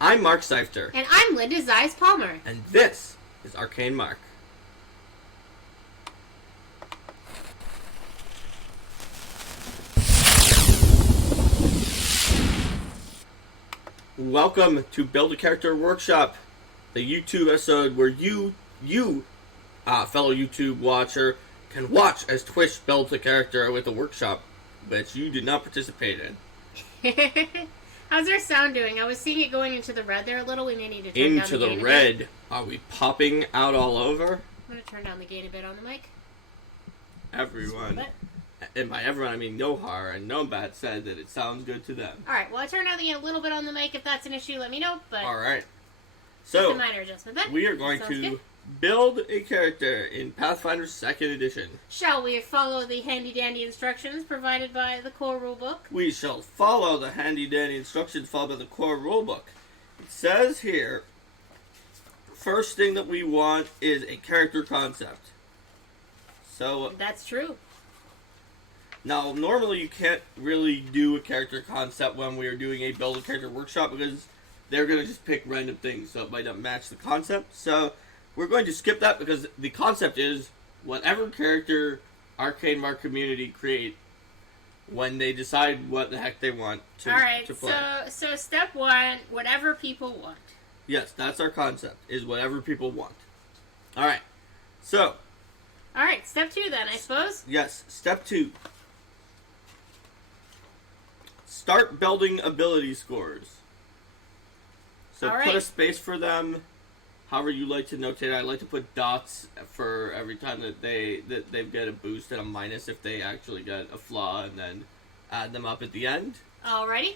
I'm Mark Seifter. And I'm Linda Zeiss Palmer. And this is Arcane Mark. Welcome to Build a Character Workshop, the YouTube episode where you, fellow YouTube watcher, can watch as Twitch builds a character with a workshop which you did not participate in. How's our sound doing? I was seeing it going into the red there a little. We may need to turn down the gain Into the red. Are we popping out all over? I'm going to turn down the gain a bit on the mic. Everyone. And by everyone, I mean Nohar and Nombat said that it sounds good to them. Alright, well, I turned down the gain a little bit on the mic. If that's an issue, let me know. But alright. So, a minor adjustment. But we are going to good. build a character in Pathfinder 2nd Edition. Shall we follow the handy-dandy instructions provided by the core rulebook? We shall follow the handy-dandy instructions followed by the core rulebook. It says here, first thing that we want is a character concept. So that's true. Now, normally you can't really do a character concept when we are doing a build a character workshop because they're going to just pick random things, so it might not match the concept. So we're going to skip that because the concept is whatever character Arcane Mark community create when they decide what the heck they want to, Alright, to play. So step one, whatever people want. Yes, that's our concept, is whatever people want. Alright, so. Alright, step two then, I suppose? Yes, step two. Start building ability scores. So put a space for them. However you like to notate it. I like to put dots for every time that they get a boost and a minus if they actually get a flaw, and then add them up at the end. Alrighty.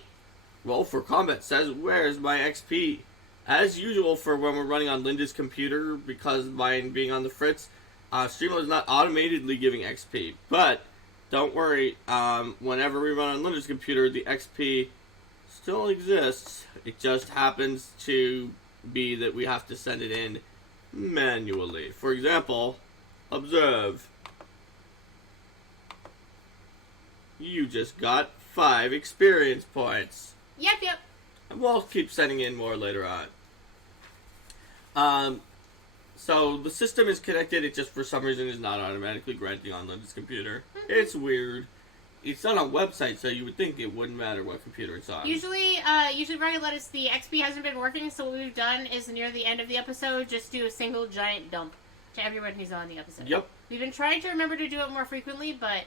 Roll for combat says, where's my XP? As usual for when we're running on Linda's computer, because mine being on the fritz, Streamlabs is not automatically giving XP. But don't worry, whenever we run on Linda's computer, the XP still exists. It just happens to be that we have to send it in manually. For example, observe. You just got 5 experience points. Yep. And we'll keep sending in more later on. So the system is connected, it just for some reason is not automatically granting on Linda's computer. It's weird. It's on a website, so you would think it wouldn't matter what computer it's on. Usually Brian let us, the XP hasn't been working, so what we've done is near the end of the episode, just do a single giant dump to everyone who's on the episode. Yep. We've been trying to remember to do it more frequently, but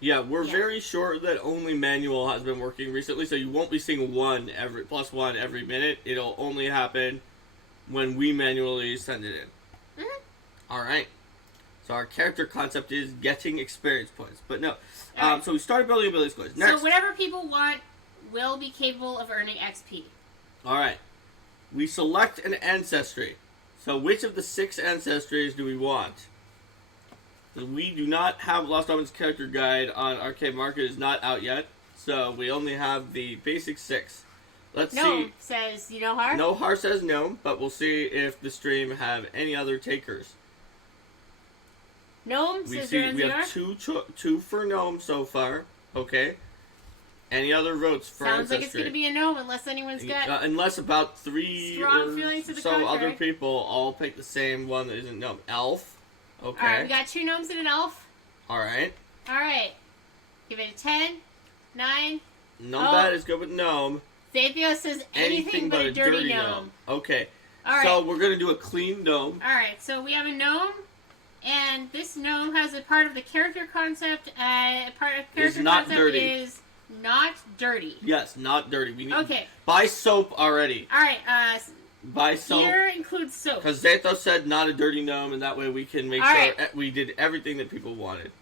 yeah, we're very sure that only manual has been working recently, so you won't be seeing plus one every minute. It'll only happen when we manually send it in. Alright. So our character concept is getting experience points. But no. So we started building ability scores. Next. So whatever people want will be capable of earning XP. Alright. We select an ancestry. So which of the 6 ancestries do we want? We do not have Lost Omens character guide on Arcade Market. It is not out yet. So we only have the basic 6. Let's see. Gnome says, you know Har? Nohar says gnome, but we'll see if the stream have any other takers. Gnome says we have two for gnome so far. Okay. Any other votes for Sounds ancestry? like it's going to be a gnome unless anyone's got unless about 3 strong feelings to the so contrary. other people all pick the same one that isn't gnome. Elf. Okay. Alright, we got 2 gnomes and an elf. Alright. Alright. Give it a 10, 9. Nombat is good with gnome. Zathio says anything but a dirty gnome. Okay. Alright. So we're going to do a clean gnome. Alright, so we have a gnome. And this gnome has a part of the character concept. Part of character concept dirty. is not dirty. Yes, not dirty. We need okay. Buy soap already. Alright, buy soap. Here includes soap. Because Zathos said not a dirty gnome, and that way we can make sure we did everything that people wanted.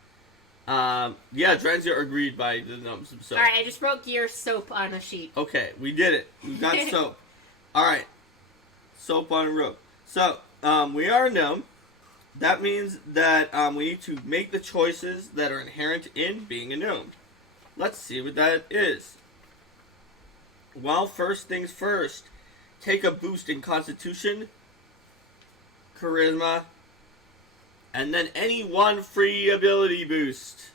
Yeah, Dranzia agreed by the gnomes themselves. Alright, I just wrote gear soap on a sheet. Okay, we did it. We got soap. Alright. Soap on a rope. So, we are a gnome. That means that we need to make the choices that are inherent in being a gnome. Let's see what that is. Well, first things first. Take a boost in Constitution, Charisma, and then any one free ability boost.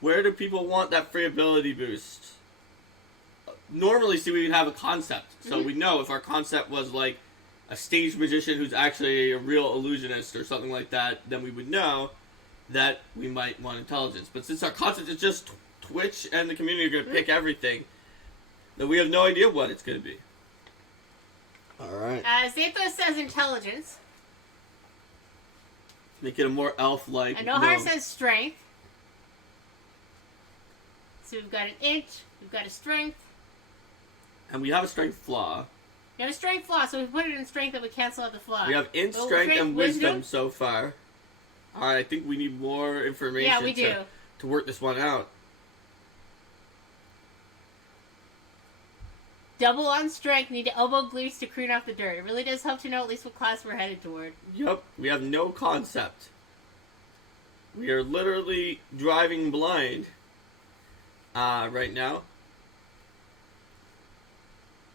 Where do people want that free ability boost? normally see we would have a concept. So we know if our concept was like a stage magician who's actually a real illusionist or something like that, then we would know that we might want intelligence. But since our concept is just Twitch and the community are going to pick everything, then we have no idea what it's going to be. Alright. Zathos says intelligence. Make it a more elf-like. And Nohar says strength. So we've got an inch, we've got a strength. And we have a strength flaw. We have a strength flaw, so we put it in strength that would cancel out the flaw. We have int, strength, and wisdom so far. Alright, I think we need more information yeah, we do. To work this one out. Double on strength, need to elbow grease to croon off the dirt. It really does help to know at least what class we're headed toward. Yep, we have no concept. We are literally driving blind right now.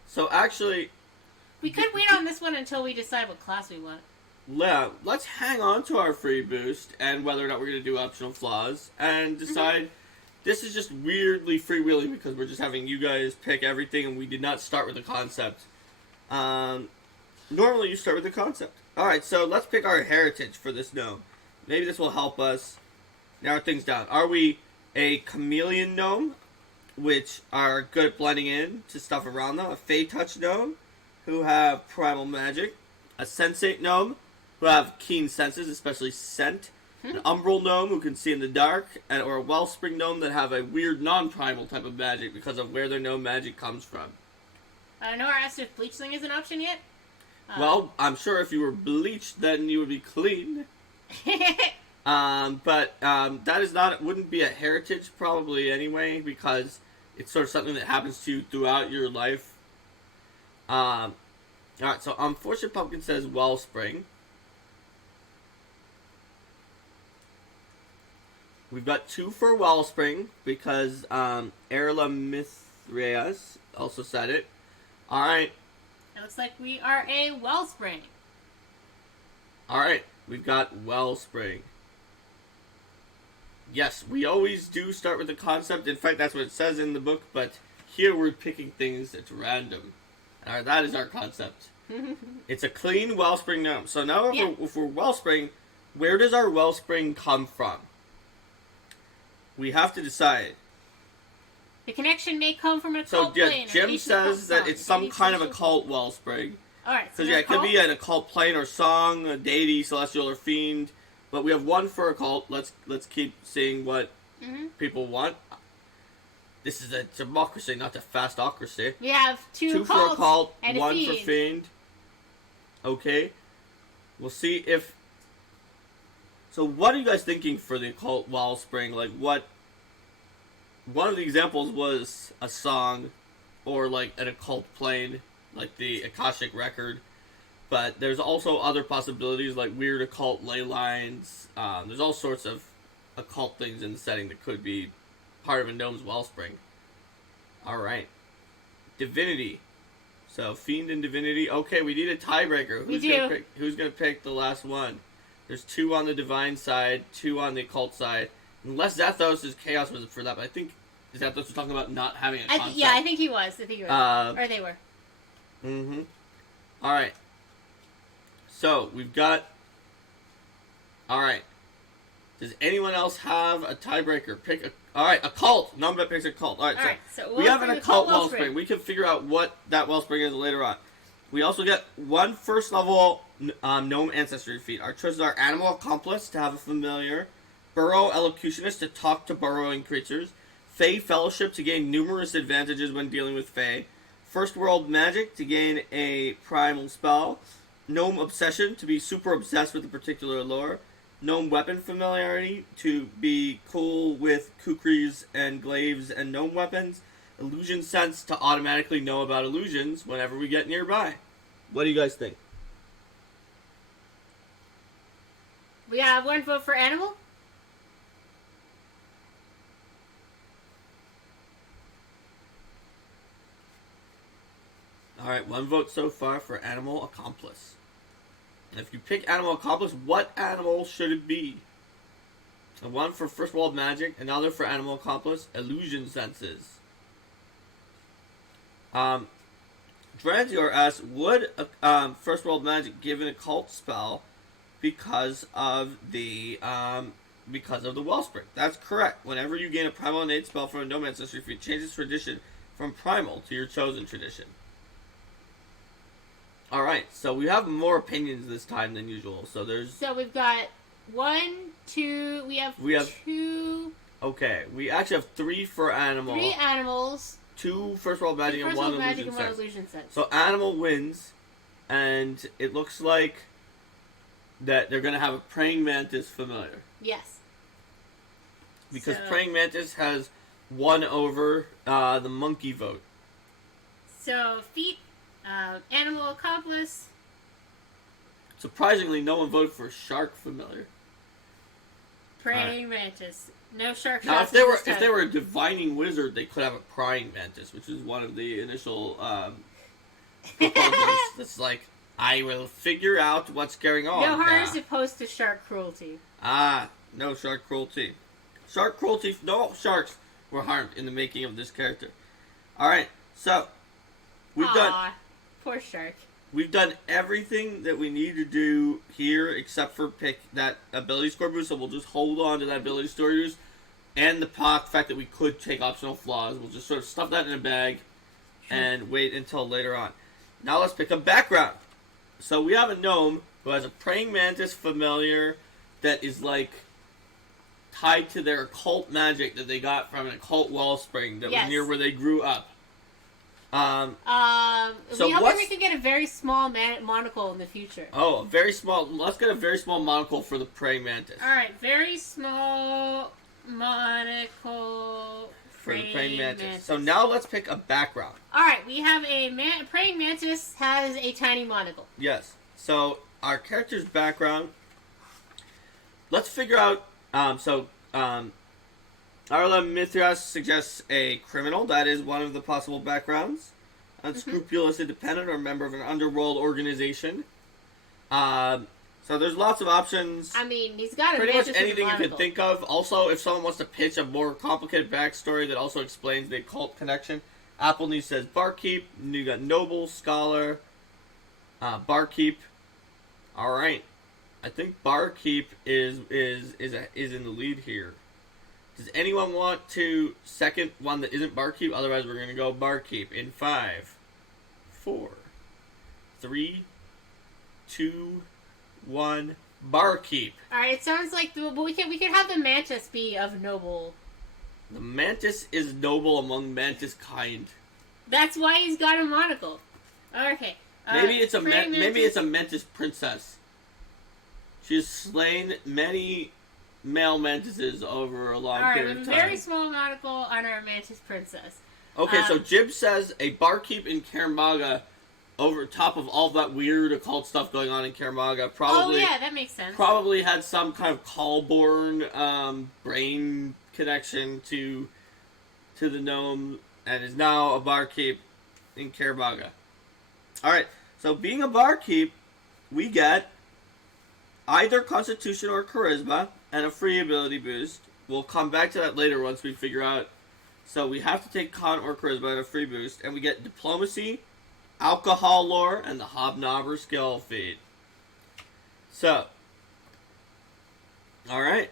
So actually... We could wait on this one until we decide what class we want. Yeah, let's hang on to our free boost and whether or not we're going to do optional flaws and decide... This is just weirdly freewheeling because we're just having you guys pick everything and we did not start with a concept. Normally you start with a concept. Alright, so let's pick our heritage for this gnome. Maybe this will help us narrow things down. Are we a chameleon gnome, which are good at blending in to stuff around them? A Fey Touch gnome, who have primal magic? A sensate gnome, who have keen senses, especially scent? An umbral gnome who can see in the dark, or a wellspring gnome that have a weird non-primal type of magic because of where their gnome magic comes from. Nora asked if bleach thing is an option yet. Well, I'm sure if you were bleached, then you would be clean. But that is not, wouldn't be a heritage probably anyway, because it's sort of something that happens to you throughout your life. Alright, so Unfortunate Pumpkin says wellspring. We've got 2 for Wellspring, because Erla Mithraeus also said it. Alright. It looks like we are a Wellspring. Alright, we've got Wellspring. Yes, we always do start with the concept. In fact, that's what it says in the book, but here we're picking things at random. Alright, that is our concept. It's a clean Wellspring gnome. So now if we're Wellspring, where does our Wellspring come from? We have to decide. The connection may come from a cult plane. Jim says that it's some kind of occult wellspring. Alright, so because it could be an occult plane or song, a deity, celestial, or fiend. But we have 1 for occult. Let's keep seeing what people want. This is a democracy, not a fastocracy. We have 2 for occult, and 1 for fiend. Okay. We'll see if... So what are you guys thinking for the occult wellspring? Like what... One of the examples was a song or like an occult plane, like the Akashic record. But there's also other possibilities like weird occult ley lines. There's all sorts of occult things in the setting that could be part of a gnome's wellspring. Alright. Divinity. So fiend and divinity. Okay, we need a tiebreaker. Who's gonna pick the last one? There's 2 on the divine side, 2 on the occult side. Unless Zathos' chaos was for that, but I think Zathos was talking about not having a concept. I think he was. Or they were. Alright. So, we've got... Alright. Does anyone else have a tiebreaker? Alright, occult. None picks occult. Alright, so we have an occult wellspring. We can figure out what that wellspring is later on. We also get 1 first level gnome ancestry feat. Our choices are Animal Accomplice to have a familiar, Burrow Elocutionist to talk to burrowing creatures, Fey Fellowship to gain numerous advantages when dealing with Fey, First World Magic to gain a primal spell, Gnome Obsession to be super obsessed with a particular lore, Gnome Weapon Familiarity to be cool with kukris and glaives and gnome weapons, Illusion Sense to automatically know about illusions whenever we get nearby. What do you guys think? We have 1 vote for animal. Alright, 1 vote so far for Animal Accomplice. And if you pick Animal Accomplice, what animal should it be? So 1 for First World Magic, another for Animal Accomplice, Illusion Senses. Um, Dranzior asks, would First World Magic give an occult spell because of the Wellspring? That's correct. Whenever you gain a primal innate spell from a gnome ancestry, if you change its tradition from primal to your chosen tradition. All right, so we have more opinions this time than usual. So we've got 1, 2. We have 2. Okay, we actually have 3 for animal. 3 animals. 2 First World Magic and 1 illusion sense. So animal wins, and it looks like that they're going to have a praying mantis familiar. Yes. Because praying mantis has won over the monkey vote. So feet, animal accomplice. Surprisingly, no one voted for shark familiar. Praying mantis. No shark. Now, if they were a divining wizard, they could have a prying mantis, which is one of the initial proposals. That's like, I will figure out what's going on. No harm is opposed to shark cruelty. No shark cruelty. Shark cruelty. No sharks were harmed in the making of this character. All right, so we've done. Poor shark. We've done everything that we need to do here except for pick that ability score boost, so we'll just hold on to that ability score boost and the fact that we could take optional flaws. We'll just sort of stuff that in a bag and wait until later on. Now let's pick a background. So we have a gnome who has a praying mantis familiar that is like tied to their occult magic that they got from an occult wellspring that was near where they grew up. So we hope we can get a very small monocle in the future. Oh, a very small. Let's get a very small monocle for the praying mantis. All right, very small monocle for the praying mantis. So now let's pick a background. All right, we have a praying mantis has a tiny monocle. Yes. So our character's background. Let's figure out. Arla Mithras suggests a criminal. That is one of the possible backgrounds. Unscrupulous, independent, or a member of an underworld organization. So there's lots of options. I mean, he's got a pretty much anything you could think of. Also, if someone wants to pitch a more complicated backstory that also explains the occult connection, Applenew says barkeep. You got noble, scholar, barkeep. All right, I think barkeep is in the lead here. Does anyone want to second one that isn't barkeep? Otherwise, we're going to go barkeep in 5, 4, 3, 2, 1. Barkeep. All right. It sounds like we could have the mantis be of noble. The mantis is noble among mantis kind. That's why he's got a monocle. Okay. Maybe it's a mantis princess. She's slain many male mantises over a long period of time. Alright, a very small monocle on our mantis princess. Okay, so Jib says a barkeep in Karamaga over top of all that weird occult stuff going on in Karamaga probably... Oh, yeah, that makes sense. Probably had some kind of call-born brain connection to the gnome and is now a barkeep in Karamaga. Alright, so being a barkeep, we get either Constitution or Charisma and a free ability boost. We'll come back to that later once we figure out. So we have to take Con or Charisma and a free boost. And we get Diplomacy, Alcohol Lore, and the Hobnobber skill feat. So. Alright.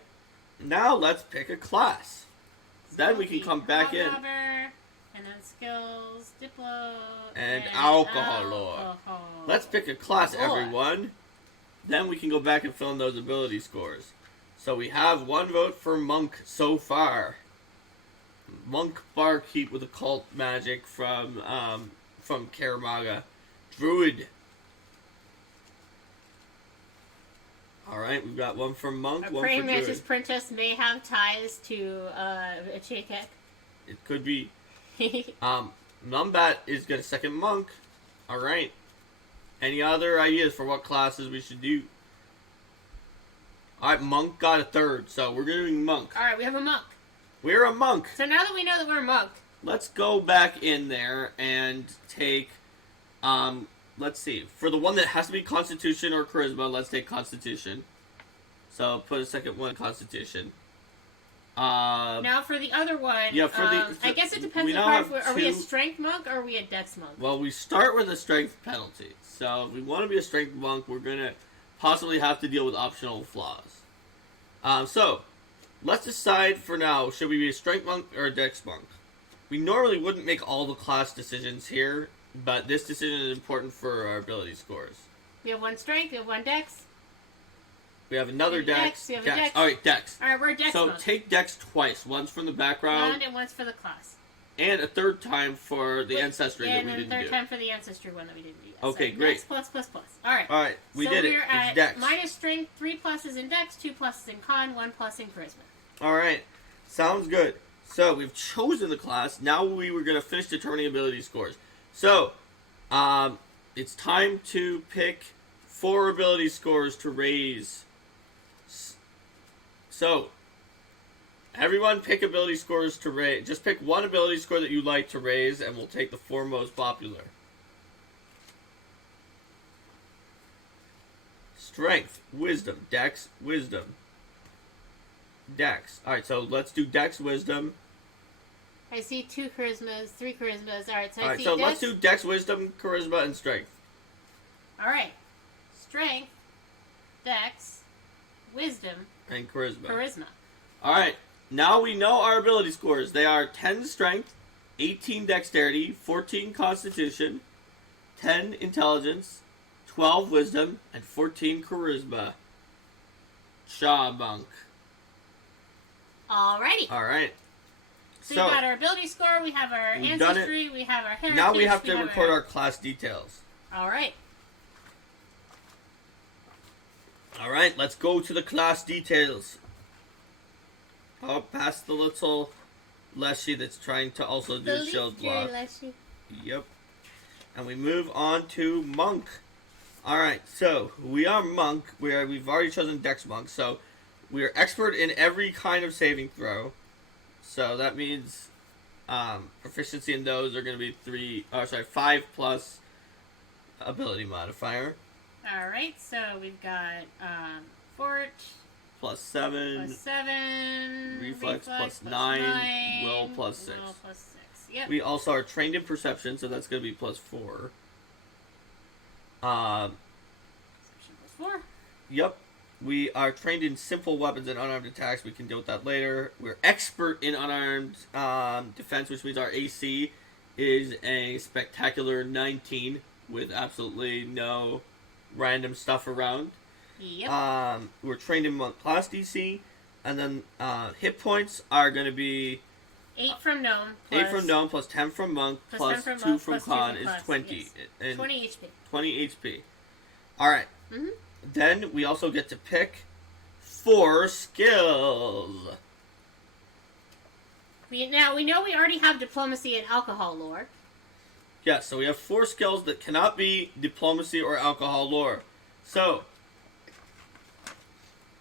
Now let's pick a class. Then we can come back in. And then skills, Diplo, and Alcohol Lore. Let's pick a class, everyone. Then we can go back and fill in those ability scores. So we have 1 vote for Monk so far. Monk barkeep with occult magic from Karamaga. Druid. Alright, we've got 1 for Monk, 1 for Druid. Praying Mantis Princess may have ties to a Chakek. It could be. Numbat is going to second Monk. Alright. Any other ideas for what classes we should do? Alright, Monk got a 3rd, so we're doing Monk. Alright, we have a Monk. We're a Monk. So now that we know that we're a Monk, let's go back in there and take, let's see. For the one that has to be Constitution or Charisma, let's take Constitution. So put a second one, Constitution. Now for the other one, yeah, for I guess it depends are we a strength monk or are we a dex monk? Well, we start with a strength penalty. So if we want to be a strength monk, we're going to possibly have to deal with optional flaws. So, let's decide for now, should we be a strength monk or a dex monk? We normally wouldn't make all the class decisions here, but this decision is important for our ability scores. We have one strength, we have one dex. We have another dex. We have a dex. Alright, dex. Alright, we're a dex So monk. take dex twice. Once from the background. And once for the class. And a third time for the ancestry that we didn't do. And a third time for the ancestry one that we didn't do yet. Okay, so great. Dex plus plus plus. Alright. Alright, we did it. So we're at dex. minus strength, 3 pluses in dex, 2 pluses in con, 1 plus in charisma. Alright, sounds good. So, we've chosen the class. Now we were going to finish determining ability scores. So, it's time to pick 4 ability scores to raise. So, everyone pick ability scores to raise. Just pick one ability score that you like to raise, and we'll take the 4 most popular. Strength, wisdom, dex, wisdom. Dex. Alright, so let's do dex, wisdom. I see 2 charismas, 3 charismas. Alright, so Alright, so dex. let's do dex, wisdom, charisma, and strength. Alright. Strength, dex, wisdom, And charisma. charisma. Alright, now we know our ability scores. They are 10 strength, 18 dexterity, 14 constitution, 10 intelligence, 12 wisdom, and 14 charisma. Monk. Alrighty. Alright. So we've got our ability score, we have our ancestry, we have our heritage. Now we have to record our class details. Alright. Alright, let's go to the class details. I'll pass the little Leshy that's trying to also do shield block. Yep. And we move on to monk. Alright, so we are monk. We've already chosen dex monk, so we're expert in every kind of saving throw. So that means proficiency in those are going to be 5 plus ability modifier. Alright, so we've got fort plus 7. plus 7. Reflex plus 9. Will plus 6. Will plus 6. Yep. We also are trained in perception, so that's going to be plus 4. Perception plus 4. Yep. We are trained in simple weapons and unarmed attacks. We can deal with that later. We're expert in unarmed defense, which means our AC is a spectacular 19 with absolutely no random stuff around. Yep. We're trained in monk class DC, and then hit points are going to be 8 from gnome. 8 from gnome plus 10 from monk plus 2 from con is 20. Yes. And 20 HP. 20 HP. Alright. Mm-hmm. Then we also get to pick 4 skills. We know we already have diplomacy and alcohol lore. Yeah, so we have 4 skills that cannot be diplomacy or alcohol lore. So,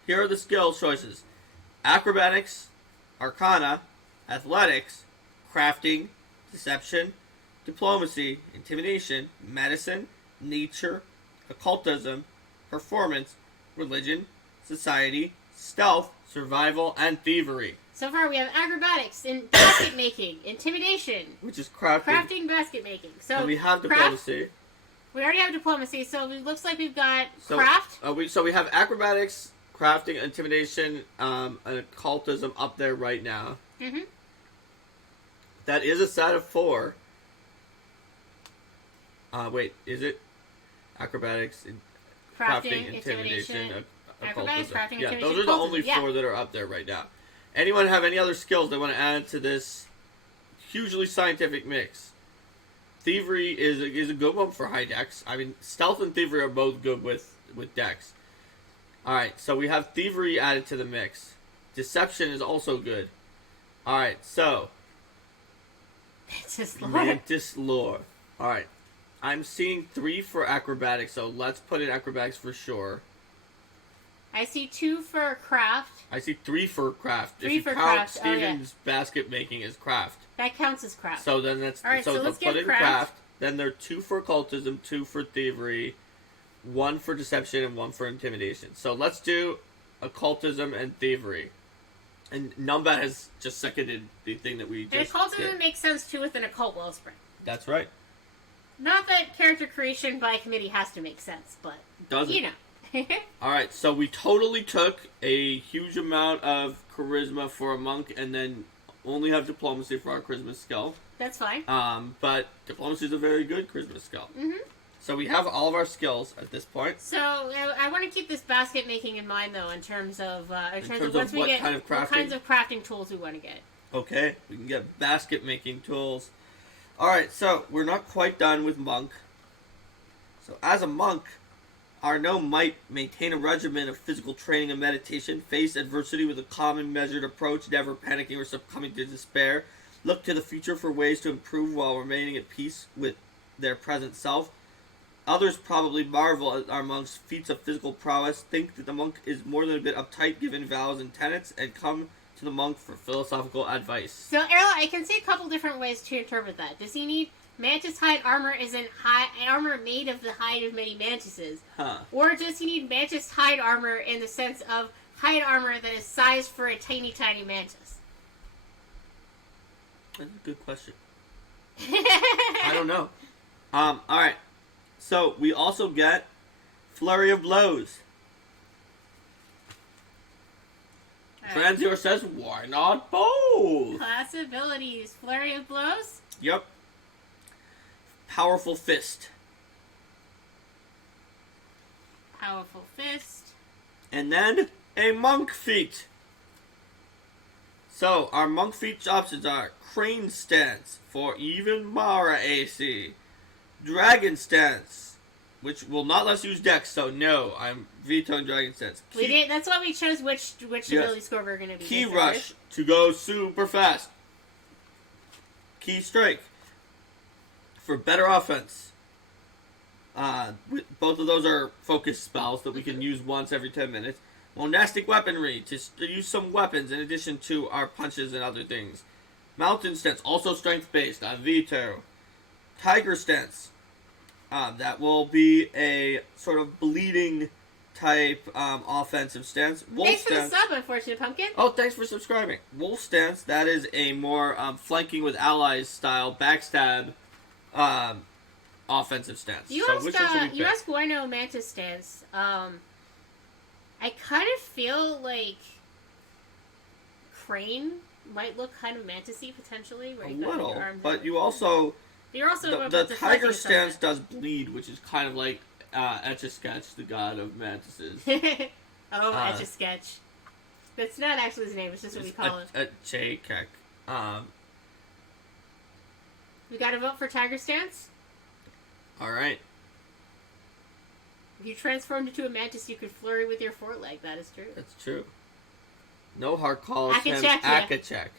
here are the skill choices. Acrobatics, Arcana, Athletics, Crafting, Deception, Diplomacy, Intimidation, Medicine, Nature, Occultism, Performance, Religion, Society, Stealth, Survival, and Thievery. So far we have acrobatics, basket making, intimidation, which is crafting, basket making. So and we have diplomacy. We already have diplomacy, so it looks like we've got craft. So we have acrobatics, crafting, intimidation, and occultism up there right now. Mm-hmm. That is a set of 4. Wait, is it? Acrobatics, crafting, intimidation, acrobatics, crafting, yeah, intimidation, those are the only 4 that are up there right now. Anyone have any other skills they want to add to this hugely scientific mix? Thievery is a good one for high dex. I mean, stealth and thievery are both good with dex. Alright, so we have thievery added to the mix. Deception is also good. Alright, so Mantis lore. Alright. I'm seeing 3 for acrobatics, so let's put in acrobatics for sure. I see 2 for craft. I see 3 for craft. 3 if for you count craft. Steven's basket making as craft. That counts as craft. So then that's all right. So let's put get in craft. Then there are 2 for occultism, 2 for thievery, 1 for deception, and 1 for intimidation. So let's do occultism and thievery. And Numbat has just seconded the thing that we just And occult did. doesn't make sense, too, with an occult wellspring. That's right. Not that character creation by committee has to make sense, but, Doesn't. you know. Alright, so we totally took a huge amount of charisma for a monk and then only have diplomacy for our charisma skill. That's fine. But diplomacy is a very good charisma skill. Mm-hmm. So we have all of our skills at this point. So I want to keep this basket making in mind, though, in terms of once we what get kind of crafting? what kinds of crafting tools we want to get. Okay, we can get basket making tools. Alright, so we're not quite done with monk. So as a monk, our gnome might maintain a regimen of physical training and meditation, face adversity with a calm and measured approach, never panicking or succumbing to despair, look to the future for ways to improve while remaining at peace with their present self. Others probably marvel at our monk's feats of physical prowess, think that the monk is more than a bit uptight given vows and tenets, and come to the monk for philosophical advice. So, Erla, I can see a couple different ways to interpret that. Does he need mantis hide armor as in armor made of the hide of many mantises? Huh. Or does he need mantis hide armor in the sense of hide armor that is sized for a tiny, tiny mantis? That's a good question. I don't know. Alright. So, we also get Flurry of Blows. Transior says, why not both? Class abilities. Flurry of blows? Yep. Powerful Fist. Powerful fist. And then, a Monk Feat. So, our Monk Feat options are Crane Stance for even Mara AC. Dragon Stance, which will not let us use Dex, so no, I'm vetoing Dragon Stance. We did. That's why we chose which ability score we're going to be. Key Rush to go super fast. Key Strike for better offense. Both of those are focus spells that we can use once every 10 minutes. Monastic Weaponry to use some weapons in addition to our punches and other things. Mountain Stance, also strength based. I veto. Tiger Stance. That will be a sort of bleeding type offensive stance. Wolf Thanks for the Stance. sub, Unfortunate Pumpkin. Oh, thanks for subscribing. Wolf Stance, that is a more flanking with allies style backstab offensive stance. You asked why no mantis stance. I kind of feel like Crane might look kind of mantis-y potentially. Where A you've got your little, arms but out. you also... You're also The Tiger Stance does bleed, which is kind of like Etch-a-Sketch, the god of mantises. Etch-a-Sketch. That's not actually his name, it's just what we call it. J-Kek. We got to vote for Tiger Stance? Alright. If you transformed into a mantis, you could flurry with your foreleg. That is true. That's true. No hard calls him Akachek.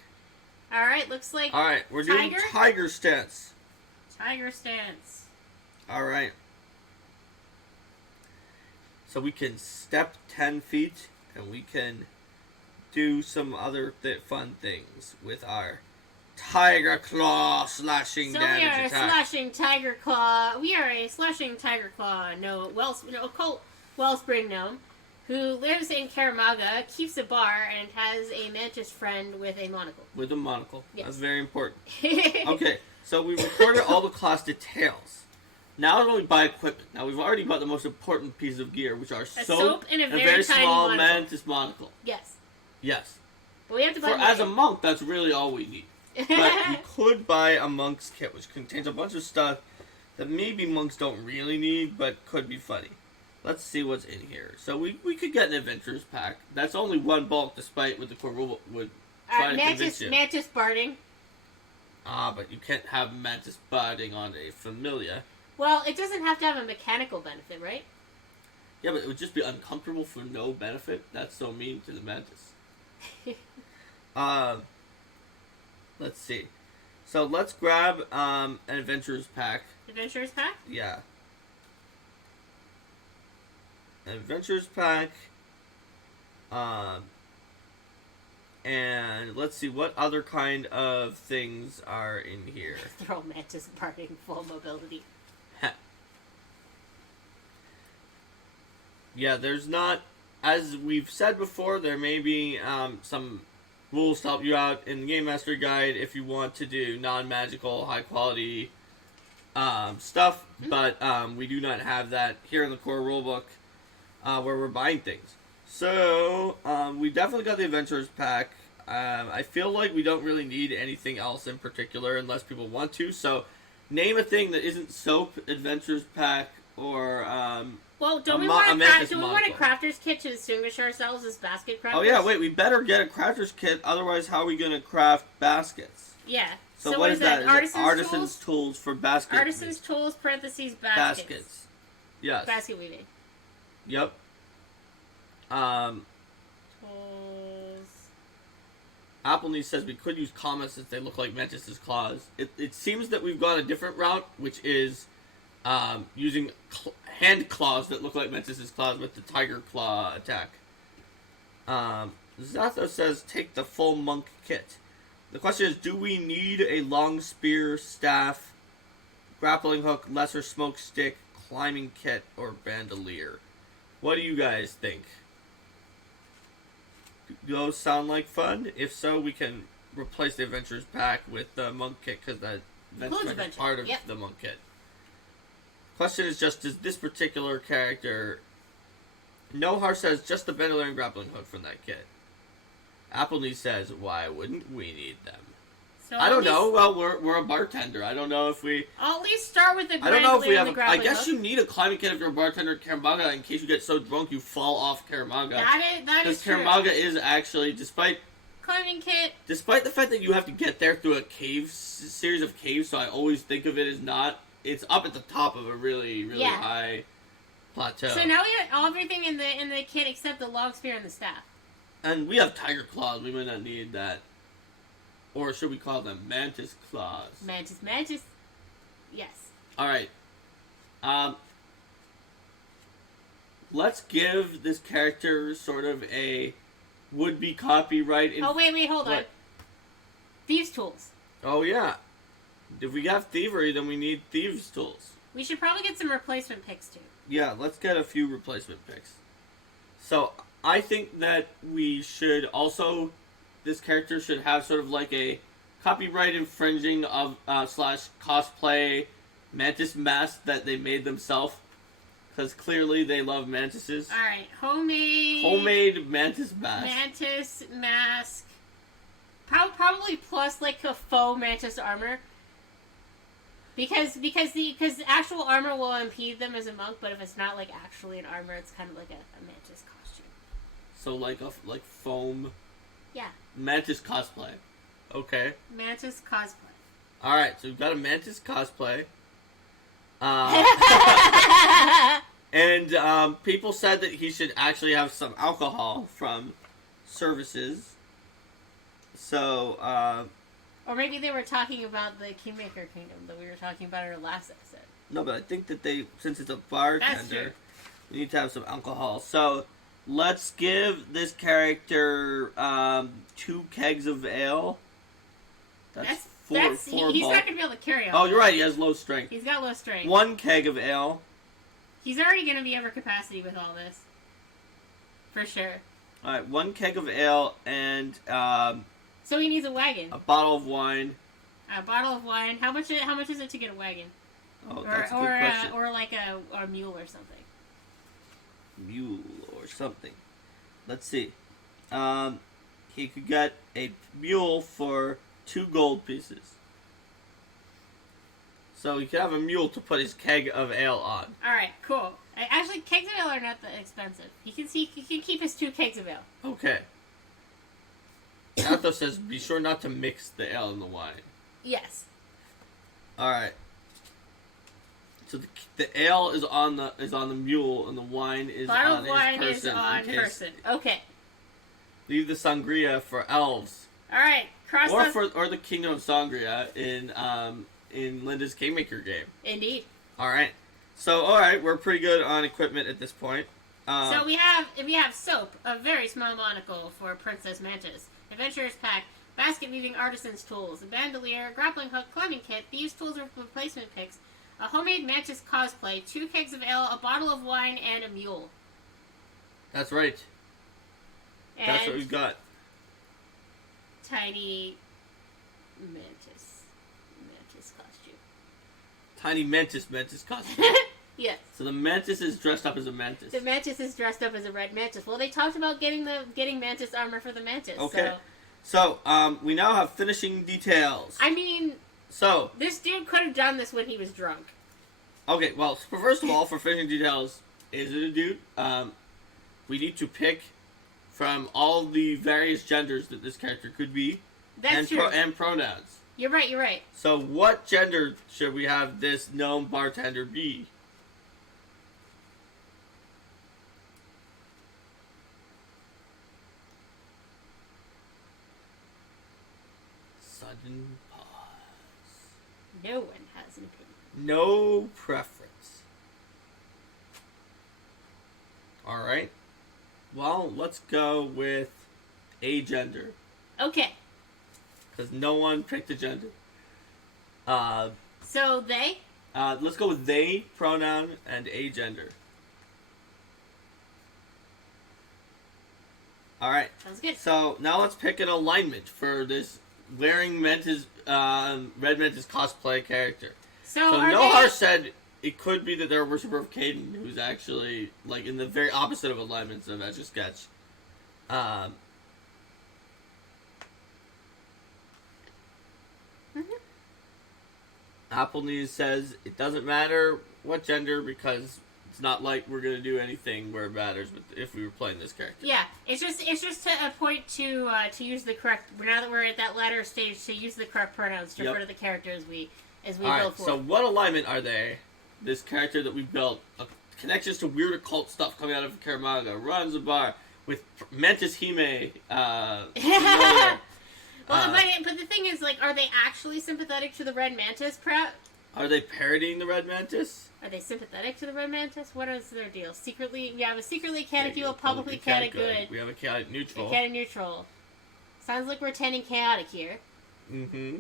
Alright, looks like Alright, we're doing Tiger Stance. Tiger Stance. Alright. So we can step 10 feet, and we can do some other fun things with our Tiger Claw slashing damage attack. So we are a slashing Tiger Claw. We are a slashing Tiger Claw. Occult Wellspring gnome who lives in Karamaga, keeps a bar, and has a mantis friend with a monocle. With a monocle. Yes. That's very important. Okay, so we recorded all the class details. Now we buy equipment. Now we've already bought the most important piece of gear, which are soap and a very very tiny small monocle. mantis monocle. Yes. Yes. But we have to buy As a monk, that's really all we need. But we could buy a monk's kit, which contains a bunch of stuff that maybe monks don't really need, but could be funny. Let's see what's in here. So we could get an adventurer's pack. That's only one bulk, despite what the core rule would try to convince you. Mantis barding. But you can't have mantis barding on a familiar. Well, it doesn't have to have a mechanical benefit, right? Yeah, but it would just be uncomfortable for no benefit. That's so mean to the mantis. Let's see. So let's grab an adventurer's pack. Adventurer's pack? Yeah. An adventurer's pack. And let's see what other kind of things are in here. They're all mantis barding full mobility. Yeah, there's not, as we've said before, there may be some rules to help you out in the Game Master Guide if you want to do non-magical, high-quality stuff. Mm-hmm. But we do not have that here in the core rulebook where we're buying things. So we definitely got the Adventurers Pack. I feel like we don't really need anything else in particular unless people want to. So name a thing that isn't Soap, Adventurers Pack, or well, do we want a crafter's kit to distinguish ourselves as basket crafters? Oh yeah, wait, we better get a crafter's kit, otherwise how are we going to craft baskets? Yeah. So what is that? Artisan's tools for baskets. Artisan's tools, parentheses, baskets. Yes. Basket weaving. Yep. Tools. Appleknee says we could use commas since they look like Mantis's claws. It seems that we've gone a different route, which is using hand claws that look like Mantis's claws with the tiger claw attack. Zatho says take the full monk kit. The question is, do we need a long spear, staff, grappling hook, lesser smoke stick, climbing kit, or bandolier? What do you guys think? Do those sound like fun? If so, we can replace the Adventurers Pack with the monk kit because that's part of the monk kit. Question is just, does this particular character... Nohar says just the bandolier and grappling hook from that kit. Appleknee says, why wouldn't we need them? So I don't know. Well, we're a bartender. I don't know if we... I'll at least start with the I don't know if we have... I guess you need a climbing kit if you're a bartender at Karamaga in case you get so drunk you fall off Karamaga. That is true. Because Karamaga is actually, despite the fact that you have to get there through a series of caves, so I always think of it as not... It's up at the top of a really, really high plateau. So now we have everything in the kit except the long spear and the staff. And we have tiger claws. We might not need that. Or should we call them mantis claws? Mantis. Yes. Alright. Let's give this character sort of a would-be copyright. Oh, wait, hold on. Thieves' tools. Oh, yeah. If we have thievery, then we need thieves' tools. We should probably get some replacement picks, too. Yeah, let's get a few replacement picks. So, I think that we should also... This character should have sort of like a copyright infringing of slash cosplay mantis mask that they made themselves. Because clearly they love mantises. Alright, homemade mantis mask. Mantis mask. Probably plus like a faux mantis armor. Because actual armor will impede them as a monk, but if it's not like actually an armor, it's kind of like a mantis costume. So like foam. Yeah. Mantis cosplay. Okay. Mantis cosplay. Alright, so we've got a mantis cosplay. And people said that he should actually have some alcohol from services. So, or maybe they were talking about the Kingmaker Kingdom that we were talking about in our last episode. No, but I think that since it's a bartender, we need to have some alcohol. So, let's give this character 2 kegs of ale. That's four he's not going to be able to carry all. Oh, you're right. He has low strength. He's got low strength. 1 keg of ale. He's already going to be over capacity with all this. For sure. All right, 1 keg of ale and so he needs a wagon. A bottle of wine. A bottle of wine. How much is it to get a wagon? Oh, that's a good question. Or like a mule or something. Mule or something. Let's see. He could get a mule for 2 gold pieces. So he could have a mule to put his keg of ale on. Alright, cool. Actually, kegs of ale are not that expensive. He can keep his 2 kegs of ale. Okay. Natho says, be sure not to mix the ale and the wine. Yes. Alright. So the ale is on the mule and the wine is Bottle on of wine his person. Is on person. Okay. Leave the sangria for elves. Alright, or the Kingdom of Sangria in Linda's Kingmaker game. Indeed. Alright. So, alright, we're pretty good on equipment at this point. So we have soap, a very small monocle for Princess Mantis, Adventurer's Pack, basket weaving artisan's tools, a bandolier, grappling hook, climbing kit, thieves' tools or replacement picks, a homemade Mantis cosplay, 2 kegs of ale, a bottle of wine, and a mule. That's right. That's what we've got. tiny mantis costume. Tiny mantis costume. Yes. So the mantis is dressed up as a mantis. The mantis is dressed up as a red mantis. Well, they talked about getting mantis armor for the mantis. Okay. So we now have finishing details. I mean, so this dude could have done this when he was drunk. Okay, well, first of all, for finishing details, is it a dude? We need to pick from all the various genders that this character could be. That's true. And pronouns. You're right. So what gender should we have this gnome bartender be? Sudden pause. No one has an opinion. No preference. Alright. Well, let's go with a gender. Okay. Because no one picked a gender. So they? Let's go with they, pronoun, and a gender. Alright. Sounds good. So now let's pick an alignment for this wearing mantis, red mantis cosplay character. So Nohar said it could be that they're a worshiper of Caden, who's actually like in the very opposite of alignments of Etch a Sketch. Applenees says it doesn't matter what gender because it's not like we're gonna do anything where it matters if we were playing this character. Yeah, it's just a point to use the correct. Now that we're at that latter stage, to use the correct pronouns to refer to the character as we go for. So what alignment are they? This character that we built, connections to weird occult stuff coming out of Karamaga, runs a bar with Mantis Hime. But the thing is, like, are they actually sympathetic to the red mantis? Are they parodying the red mantis? Are they sympathetic to the red mantis? What is their deal? Secretly, we have a secretly chaotic evil, publicly chaotic good. We have a chaotic neutral. A chaotic neutral. Sounds like we're attending chaotic here. Mm-hmm.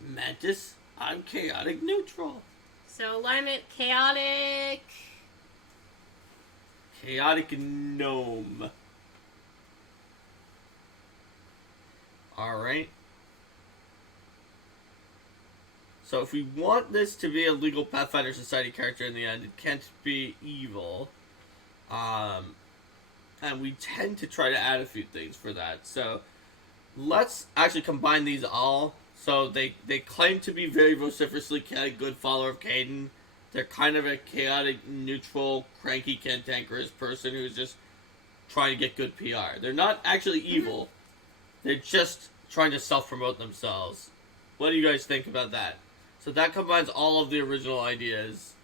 Mantis, I'm chaotic neutral. So alignment, chaotic. Chaotic gnome. Alright. So if we want this to be a legal Pathfinder Society character in the end, it can't be evil. And we tend to try to add a few things for that. So let's actually combine these all. So they claim to be very vociferously chaotic good follower of Caden. They're kind of a chaotic, neutral, cranky, cantankerous person who's just trying to get good PR. They're not actually evil. They're just trying to self-promote themselves. What do you guys think about that? So that combines all of the original ideas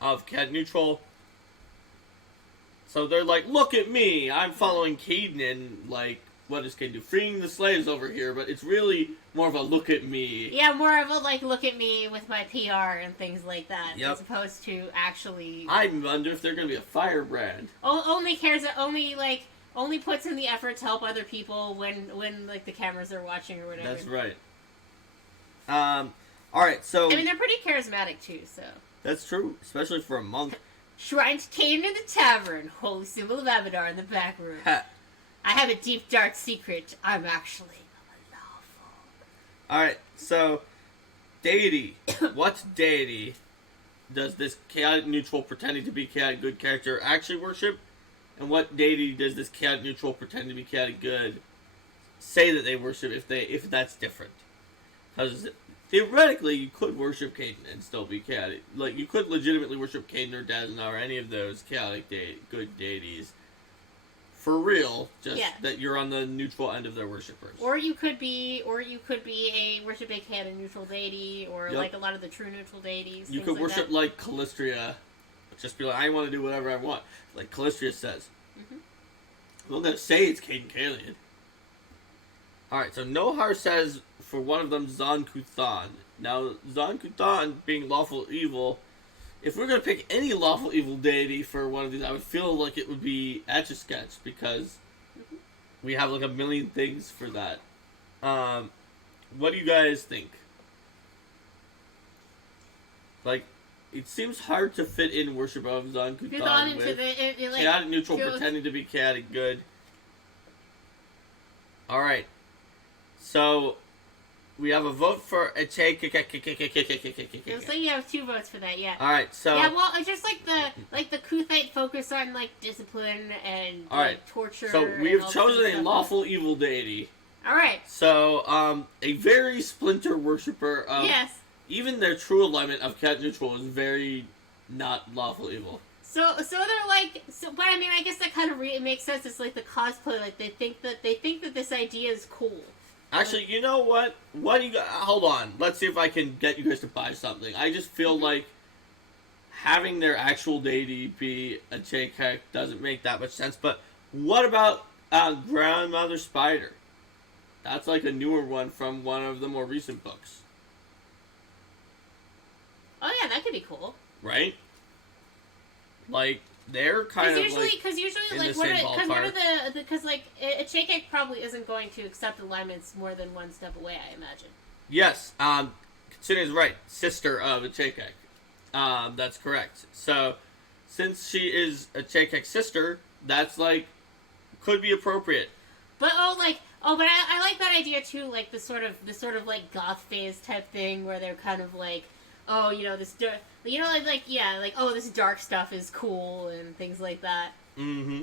of chaotic neutral. So they're like, look at me, I'm following Caden and, like, what does Caden do? Freeing the slaves over here, but it's really more of a look at me. Yeah, more of a, like, look at me with my PR and things like that, as opposed to actually... I wonder if they're going to be a firebrand. Only puts in the effort to help other people when like, the cameras are watching or whatever. That's right. Alright, so... I mean, they're pretty charismatic, too, so... That's true, especially for a monk. Shrine to Caden in the tavern, holy symbol of Abadar in the back room. I have a deep, dark secret. I'm actually lawful. Alright, so... Deity. What deity does this chaotic neutral pretending to be chaotic good character actually worship? And what deity does this chaotic neutral pretend to be chaotic good say that they worship if that's different? Because theoretically, you could worship Caden and still be chaotic. Like, you could legitimately worship Caden or Dazna or any of those chaotic good deities. For real, just that you're on the neutral end of their worshippers. Or you could be a worship a chaotic neutral deity, or like a lot of the true neutral deities. You could like worship that. like Callistria. Just be like, I want to do whatever I want. Like Callistria says. Mm-hmm. I'm not going to say it's Caden Kalian. Alright, so Nohar says for one of them, Zan Kuthan. Now, Zan Kuthan being lawful evil, if we're going to pick any lawful evil deity for one of these, I would feel like it would be Etch a Sketch, because we have like a million things for that. What do you guys think? Like, it seems hard to fit in worship of Zan Kuthan with chaotic neutral pretending to be chaotic good. All right. So we have a vote for a check. Looks like you have 2 votes for that. Yeah. All right. So yeah, well, it's just like the Kuthite focus on like discipline and all right. torture. So we and have all chosen sorts a of lawful evil deity. All right. So a very splinter worshiper of Yes. even their true alignment of cat neutral is very not lawful evil. So they're like, but I mean, I guess that kind of it makes sense. It's like the cosplay, like they think that this idea is cool. Actually, you know what? What do you hold on? Let's see if I can get you guys to buy something. I just feel like having their actual deity be a JK doesn't make that much sense. But what about Grandmother Spider? That's like a newer one from one of the more recent books. Oh yeah, that could be cool. Right? Like they're kind of because usually like because like a Chakek probably isn't going to accept alignments more than one step away. I imagine. Yes, Katsune is right. Sister of a Chakek. That's correct. So since she is a Chakek sister, that's like could be appropriate. But I like that idea too. Like the sort of like goth phase type thing where they're kind of like, oh, you know, this, you know, oh, this dark stuff is cool and things like that. Mm-hmm.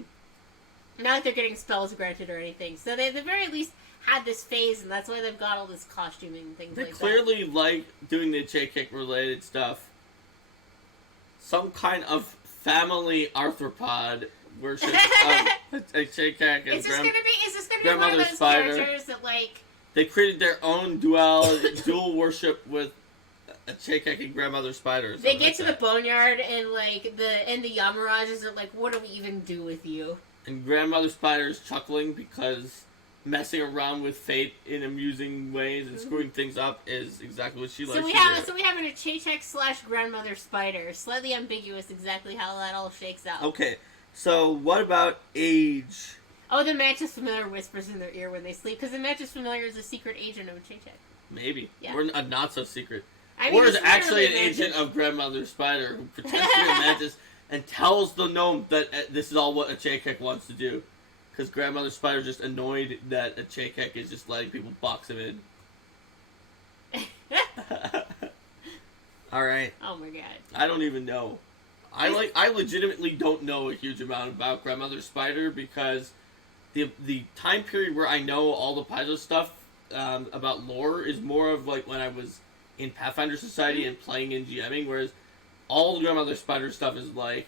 Not like they're getting spells granted or anything. So they at the very least had this phase, and that's why they've got all this costuming and things like that. They clearly like doing the J-Kick related stuff. Some kind of family arthropod worship of a J-Kick and Is this gonna be one of those characters that like they created their own dual worship with a J-Kick and Grandmother Spider? They get to the boneyard and like the Yamarajas are like, what do we even do with you? And Grandmother Spider is chuckling because messing around with fate in amusing ways and screwing things up is exactly what she likes to do. So we have a Chaytek / Grandmother Spider. Slightly ambiguous exactly how that all shakes out. Okay, so what about age? Oh, the Mantis Familiar whispers in their ear when they sleep, because the Mantis Familiar is a secret agent of Chaytek. Maybe. Yeah. Or a not-so-secret. I mean, or is actually an Mantis. agent of Grandmother Spider who pretends to be a Mantis and tells the gnome that this is all what a Chayek wants to do. Because Grandmother Spider is just annoyed that a Chayek is just letting people box him in. Alright. Oh my god. I don't even know. I legitimately don't know a huge amount about Grandmother Spider because the time period where I know all the Paizo stuff about lore is more of like when I was in Pathfinder Society and playing in GMing, whereas all the Grandmother Spider stuff is like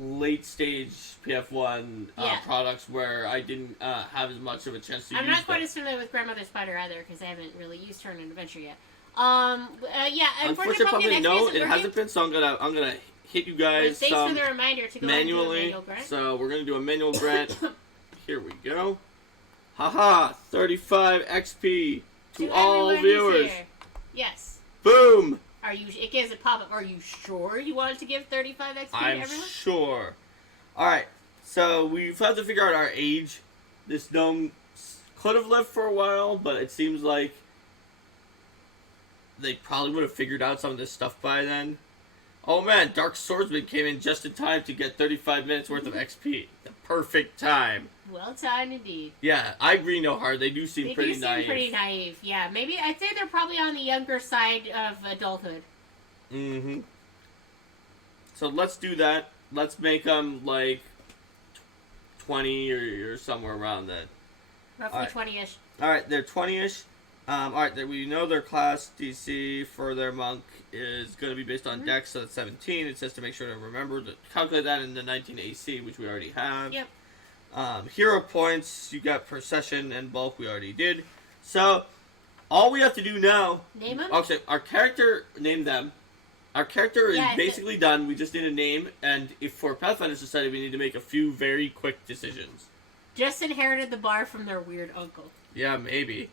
late stage PF1 products where I didn't have as much of a chance to use I'm not quite them. as familiar with Grandmother Spider either because I haven't really used her in an adventure yet. Unfortunately, no, it hasn't been. So I'm gonna hit you guys. Thanks for the reminder to go manually. And do a manual grant. So we're gonna do a manual grant. Here we go. Haha! 35 XP to all viewers. Yes. Boom. It gives a pop-up. Are you sure you wanted to give 35 XP to I'm everyone? sure. Alright, so we've had to figure out our age. This gnome could have lived for a while, but it seems like they probably would have figured out some of this stuff by then. Oh man, Dark Swordsman came in just in time to get 35 minutes worth of XP. The perfect time. Well timed indeed. Yeah, I agree no hard. They do seem pretty naive. They do seem pretty naive, yeah. Maybe, I'd say they're probably on the younger side of adulthood. Mm-hmm. So let's do that. Let's make them, like, 20 or somewhere around that. Roughly 20-ish. Alright, they're 20-ish. Alright, we know their class DC for their monk is going to be based on Dex, so that's 17. It says to make sure to remember to calculate that in the 19 AC, which we already have. Yep. Hero points, you got per session and bulk, we already did. So, all we have to do now... Name them? Okay, our character, name them. Our character is basically done, we just need a name, and if for Pathfinder Society, we need to make a few very quick decisions. Just inherited the bar from their weird uncle. Yeah, maybe.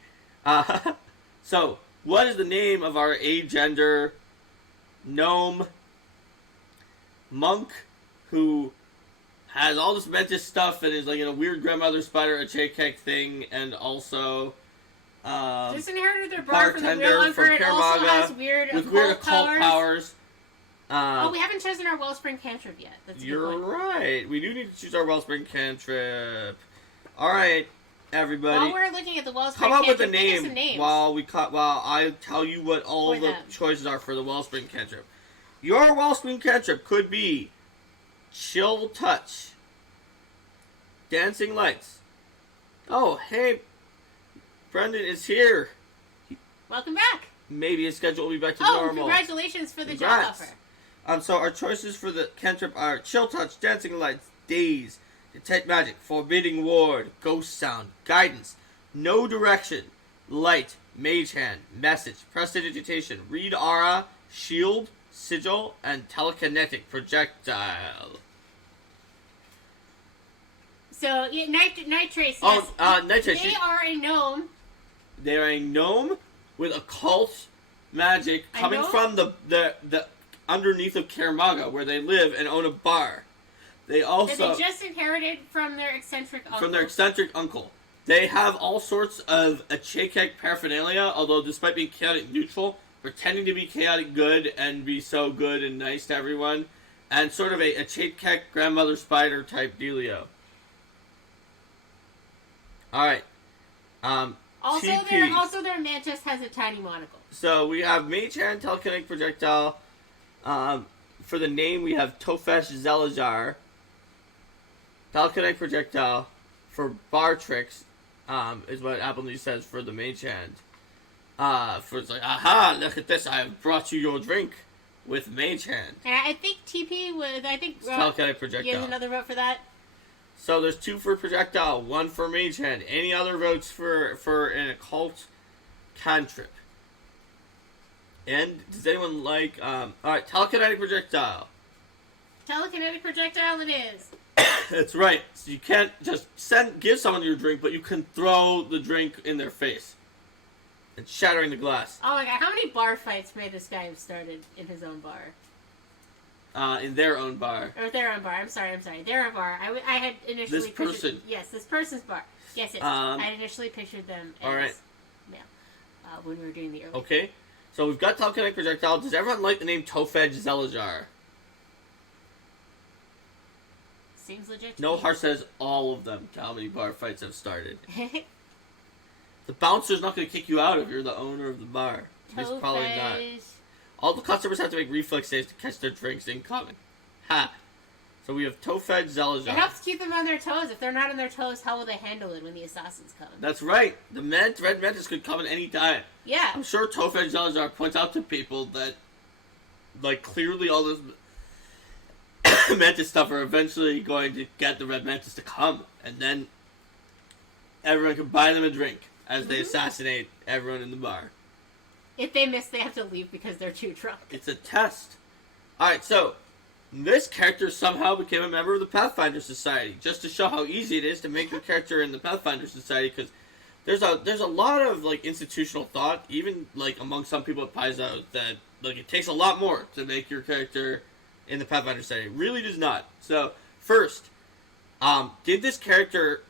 So, what is the name of our agender gnome monk who has all this Mantis stuff and is like in a weird Grandmother Spider, a Chayek thing, and also just inherited their bar from the weird uncle. from It also has with weird occult powers. We haven't chosen our Wellspring cantrip yet. That's a good You're point. right. We do need to choose our Wellspring cantrip. Alright. everybody. While we're looking at the Wellspring Come up with a cantrip, think of some name names. while I tell you what all For the them. choices are for the Wellspring cantrip. Your Wellspring cantrip could be Chill Touch, Dancing Lights. Oh, hey, Brendan is here. Welcome back. Maybe his schedule will be back to Oh, normal. congratulations for the Congrats. job offer. So our choices for the cantrip are Chill Touch, Dancing Lights, Daze, Detect Magic, Forbidding Ward, Ghost Sound, Guidance, No Direction, Light, Mage Hand, Message, Prestidigitation, Read Aura, Shield, Sigil, and Telekinetic Projectile. So, yeah, Nitrace. Oh, Yes. Nitrace. They are a gnome. They're a gnome with occult magic coming from the underneath of Karamaga, where they live and own a bar. They also That they just inherited from their eccentric uncle. They have all sorts of a Chakek paraphernalia, although despite being chaotic neutral, pretending to be chaotic good and be so good and nice to everyone, and sort of a Chakek grandmother spider type dealio. Alright. Also, their mantis has a tiny monocle. So we have Mage Hand, Telekinetic Projectile. For the name, we have Tofesh Zelajar. Telekinetic Projectile. For bar tricks, is what Applebee's says for the Mage Hand. For it's like, aha, look at this, I have brought you your drink with Mage Hand. And I think TP was, Telekinetic Projectile. He has another vote for that. So there's 2 for Projectile, 1 for Mage Hand. Any other votes for an occult cantrip? And does anyone like, alright, Telekinetic Projectile. Telekinetic Projectile it is. That's right. So you can't just give someone your drink, but you can throw the drink in their face. And shattering the glass. Oh my god, how many bar fights may this guy have started in his own bar? In their own bar. Or their own bar, I'm sorry. Their own bar. I had initially This person. Yes, this person's bar. Yes. I had initially pictured them as alright. male. When we were doing the early. Okay. So we've got Telekinetic Projectile. Does everyone like the name Tofej Zelajar? Seems legit. No Heart says all of them. How many bar fights have started? The bouncer's not going to kick you out if you're the owner of the bar. He's probably not. All the customers have to make reflex saves to catch their drinks incoming. Ha! So we have Tofej Zelajar. It helps keep them on their toes. If they're not on their toes, how will they handle it when the assassins come? That's right. The Red Mantis could come at any time. Yeah. I'm sure Tofej Zelajar points out to people that, like, clearly all this Mantis stuff are eventually going to get the Red Mantis to come. And then everyone can buy them a drink as they assassinate everyone in the bar. If they miss, they have to leave because they're too drunk. It's a test. Alright, so this character somehow became a member of the Pathfinder Society, just to show how easy it is to make your character in the Pathfinder Society, because there's a lot of, like, institutional thought, even, like, among some people at Paizo, that, like, it takes a lot more to make your character in the Pathfinder Society. It really does not. So, first, did this character,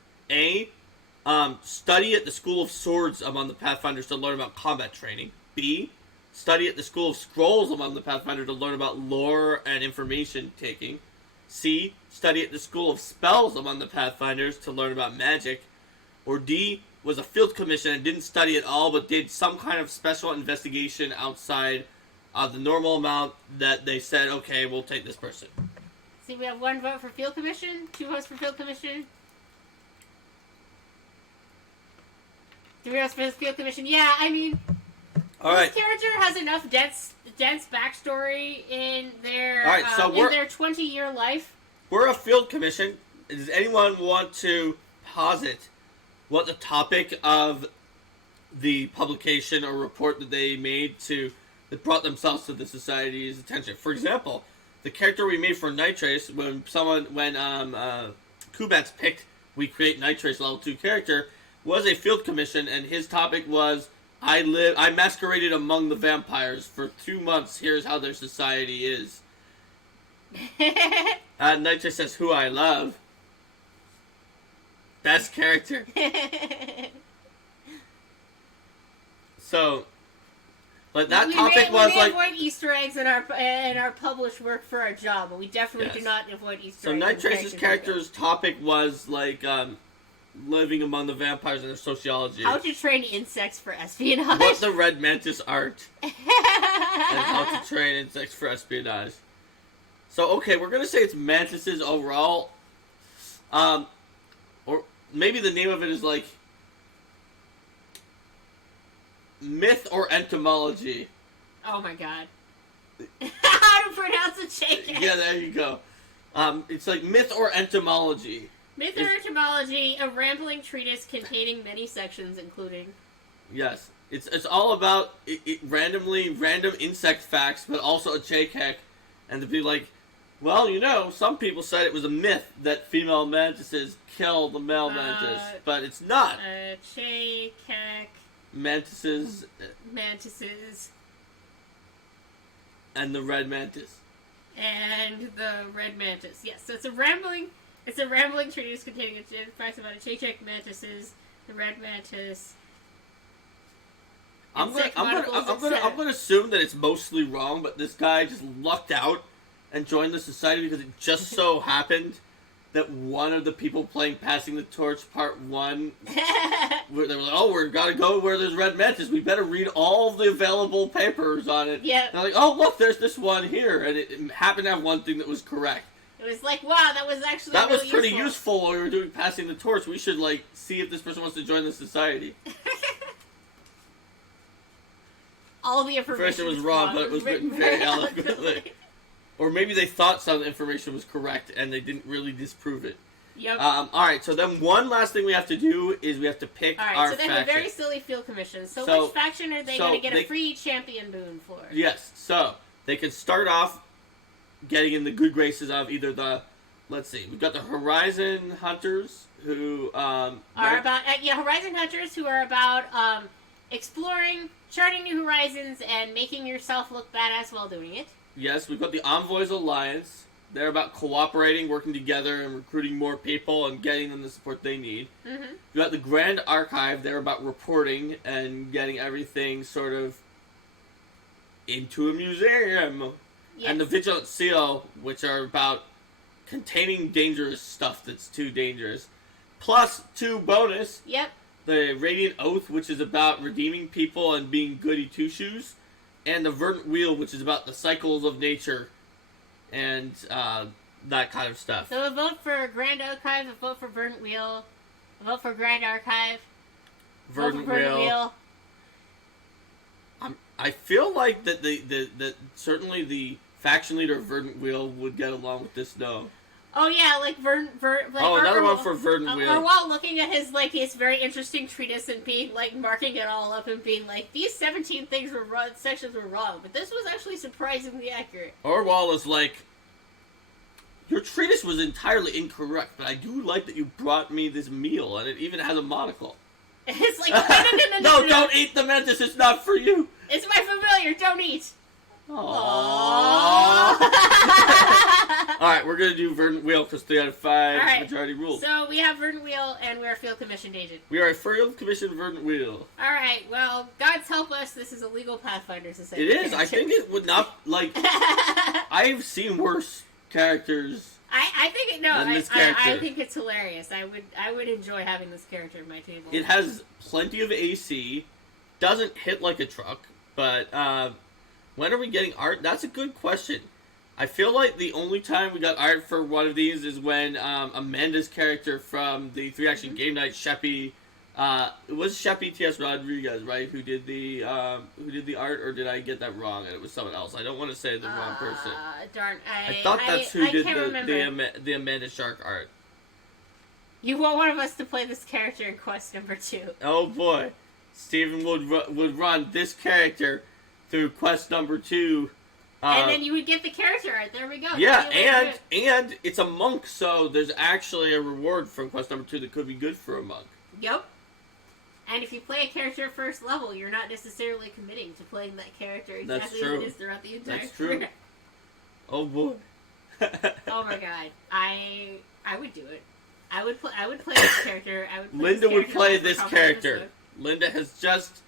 study at the School of Swords among the Pathfinders to learn about combat training? B, study at the School of Scrolls among the Pathfinder to learn about lore and information taking. C, study at the School of Spells among the Pathfinders to learn about magic. Or D, was a field commission and didn't study at all but did some kind of special investigation outside of the normal amount that they said, okay, we'll take this person. See, we have 1 vote for field commission, 2 votes for field commission. 3 votes for field commission. Yeah, I mean... Alright. This character has enough dense backstory in their in their 20-year life. We're a field commission. Does anyone want to posit what the topic of the publication or report that they made that brought themselves to the society's attention? For example, the character we made for Nitrace, when Kubats picked we create Nitrace level 2 character, was a field commission, and his topic was I masqueraded among the vampires for 2 months. Here's how their society is. Nitrous says, who I love. Best character. So, but that topic was like... We avoid Easter eggs in our published work for our job, but we definitely do not avoid Easter eggs. So Nitrace's character's topic was, like, living among the vampires and their sociology. How to train insects for espionage. What the red mantis art. And how to train insects for espionage. So, okay, we're gonna say it's mantises overall. Or maybe the name of it is like myth or entomology. Oh my god. How to pronounce a chicken. Yeah, there you go. It's like myth or entomology. Myth or entomology, a rambling treatise containing many sections, including... Yes. It's all about random insect facts, but also a check, and to be like, well, you know, some people said it was a myth that female mantises kill the male mantis, but it's not. Mantises. And the red mantis. And the red mantis. Yes, so it's a rambling treatise containing facts about a check mantises, the red mantis. I'm gonna assume that it's mostly wrong, but this guy just lucked out and joined the society because it just so happened that one of the people playing Passing the Torch Part 1, where they were like, oh, we gotta go where there's red mantis, we better read all the available papers on it. Yeah. And they're like, oh, look, there's this one here, and it happened to have one thing that was correct. It was like, wow, that was actually That really was pretty useful while we were doing Passing the Torch. We should, like, see if this person wants to join the society. All the information was wrong, but it was written very eloquently. Or maybe they thought some information was correct and they didn't really disprove it. Yep. Alright, so then one last thing we have to do is we have to pick our Alright, so they have a faction. very silly field commission. So which faction are they going to get a free champion boon for? Yes, so they can start off getting in the good graces of either the, let's see, we've got the Horizon Hunters who Horizon Hunters who are about exploring, charting new horizons, and making yourself look badass while doing it. Yes, we've got the Envoys Alliance. They're about cooperating, working together, and recruiting more people and getting them the support they need. Mm-hmm. We've got the Grand Archive. They're about reporting and getting everything sort of into a museum. Yes. And the Vigilant Seal, which are about containing dangerous stuff that's too dangerous. Plus 2 bonus. Yep. The Radiant Oath, which is about redeeming people and being goody two-shoes. And the Verdant Wheel, which is about the cycles of nature and that kind of stuff. So a vote for Grand Archive, a vote for Verdant Wheel, a vote for Grand Archive, Verdant Wheel. I feel like that certainly the faction leader of Verdant Wheel would get along with this. No. Oh yeah, like another one for Verdant Wheel. Or while looking at his very interesting treatise and being like marking it all up and being like, these 17 things were wrong, sections were wrong, but this was actually surprisingly accurate. Or Wall is like, your treatise was entirely incorrect, but I do like that you brought me this meal, and it even has a monocle. It's like, no, don't eat the mantis, it's not for you. It's my familiar, don't eat. Aww. Alright, we're gonna do Verdant Wheel because 3 out of 5 majority rules. So we have Verdant Wheel and we're a field commissioned agent. We are a field commissioned Verdant Wheel. Alright, well, God's help us, this is a legal Pathfinder society. It is, I think it would not, like, I've seen worse characters. I think it's hilarious. I would enjoy having this character at my table. It has plenty of AC, doesn't hit like a truck, but when are we getting art? That's a good question. I feel like the only time we got art for one of these is when Amanda's character from the 3-Action Game Night, Sheppy, it was Sheppy T.S. Rodriguez, right, who did the art, or did I get that wrong and it was someone else? I don't want to say the wrong person. Darn, I thought that's who did the Amanda Shark art. You want one of us to play this character in quest number 2. Oh boy. Steven would run this character through quest number 2. And then you would get the character art. There we go. Yeah, and it's a monk, so there's actually a reward from quest number 2 that could be good for a monk. Yep. And if you play a character at first level, you're not necessarily committing to playing that character exactly as it is throughout the entire career. True. Oh boy. Oh my god. I would do it. I would play this character. Linda would play this character. Linda has just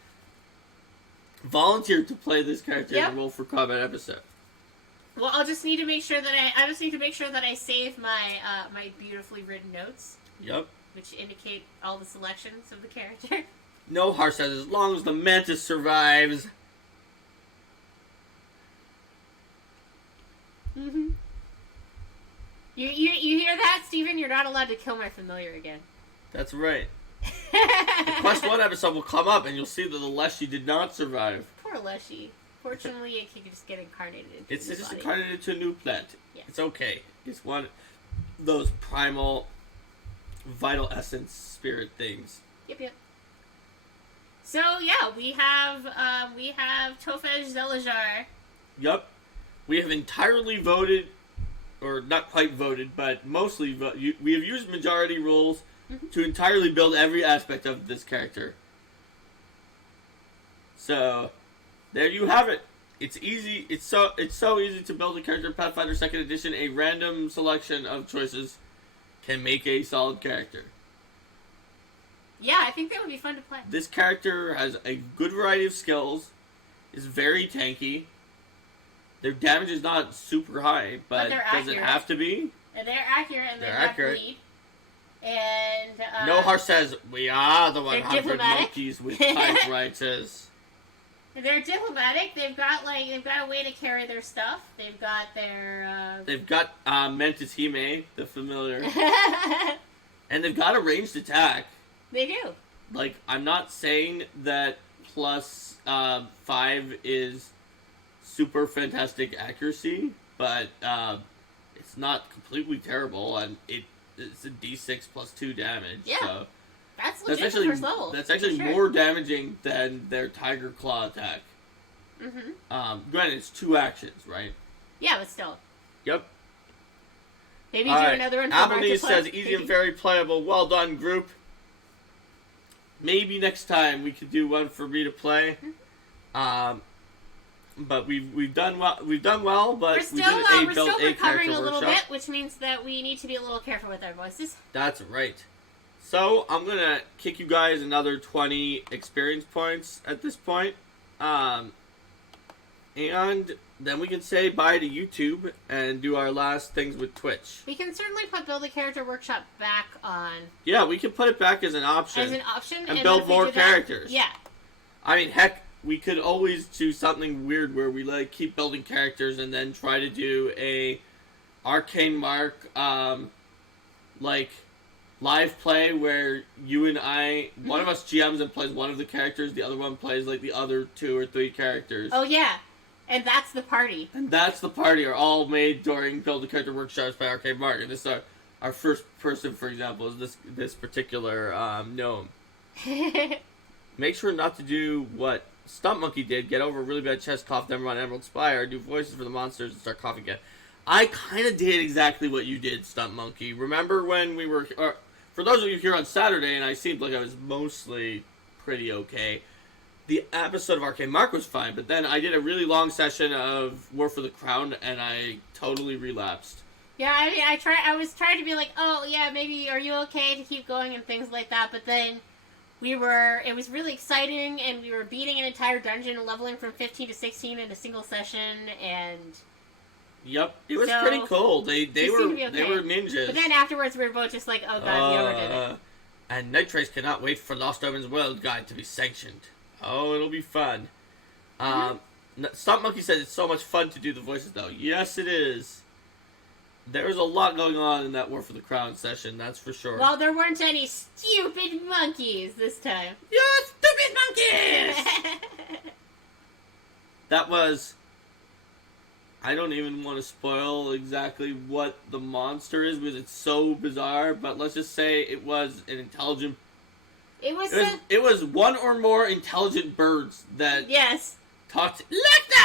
volunteered to play this character in a Roll for Combat episode. Well, I'll just need to make sure that I save my my beautifully written notes. Yep. which indicate all the selections of the character. No, Har says, as long as the mantis survives. Mm-hmm. You hear that, Steven? You're not allowed to kill my familiar again. That's right. The Quest 1 episode will come up, and you'll see that the Leshy did not survive. Poor Leshy. Fortunately, it can just get incarnated into It's just body. incarnated into a new plant. Yes. It's okay. It's one of those primal, vital essence spirit things. Yep. So yeah, we have Tofej Zelajar. Yup. We have entirely voted, or not quite voted, but mostly we have used majority rules to entirely build every aspect of this character. So, there you have it. It's easy. It's so easy to build a character in Pathfinder 2nd Edition. A random selection of choices can make a solid character. Yeah, I think that would be fun to play. This character has a good variety of skills. Is very tanky. Their damage is not super high, but does it have to be? And they're accurate, and they're accurate. Bleed. And Nohar says, "We are the 100 diplomatic. monkeys with typewriters." They're diplomatic. They've got a way to carry their stuff. They've got their. They've got Mantis Hime, the familiar, and they've got a ranged attack. They do. Like, I'm not saying that plus 5 is super fantastic accuracy, but it's not completely terrible, and it's a D6 plus 2 damage. Yeah. So that's legit actually, for first level. That's actually more damaging than their Tiger Claw attack. Mm-hmm. Granted, it's 2 actions, right? Yeah, but still. Yep. Maybe do another one for Abilene says, easy and very playable. Well done, group. Maybe next time we could do one for me to play. But we've done well. But we're still recovering a little bit, which means that we need to be a little careful with our voices. That's right. So I'm gonna kick you guys another 20 experience points at this point, and then we can say bye to YouTube and do our last things with Twitch. We can certainly put Build a Character Workshop back on. Yeah, we can put it back as an option. And build more characters. Yeah. I mean, heck, we could always do something weird where we keep building characters and then try to do a Arcane Mark live play where you and I, one of us GMs and plays one of the characters, the other one plays the other 2 or 3 characters. Oh yeah. And that's the party. Are all made during Build a Character Workshops by Arcane Mark. And this is our first person, for example, is this particular gnome. Make sure not to do what Stump Monkey did, get over a really bad chest cough, then run Emerald Spire, do voices for the monsters, and start coughing again. I kind of did exactly what you did, Stump Monkey. Remember when we were... for those of you here on Saturday, and I seemed like I was mostly pretty okay, the episode of Arcane Mark was fine, but then I did a really long session of War for the Crown, and I totally relapsed. Yeah, I mean, I was trying to be like, oh, yeah, maybe, are you okay to keep going and things like that, but then... it was really exciting, and we were beating an entire dungeon, leveling from 15 to 16 in a single session, and... Yep, it was pretty cool. They were ninjas. But then afterwards, we were both just like, oh god, we overdid it. And Night Trace cannot wait for Lost Omens World Guide to be sanctioned. Oh, it'll be fun. Stump Monkey said it's so much fun to do the voices, though. Yes, it is. There's a lot going on in that War for the Crown session, that's for sure. Well, there weren't any stupid monkeys this time. You stupid monkeys! That was... I don't even want to spoil exactly what the monster is because it's so bizarre, but let's just say it was an intelligent... It was one or more intelligent birds that... Yes. Talked like that!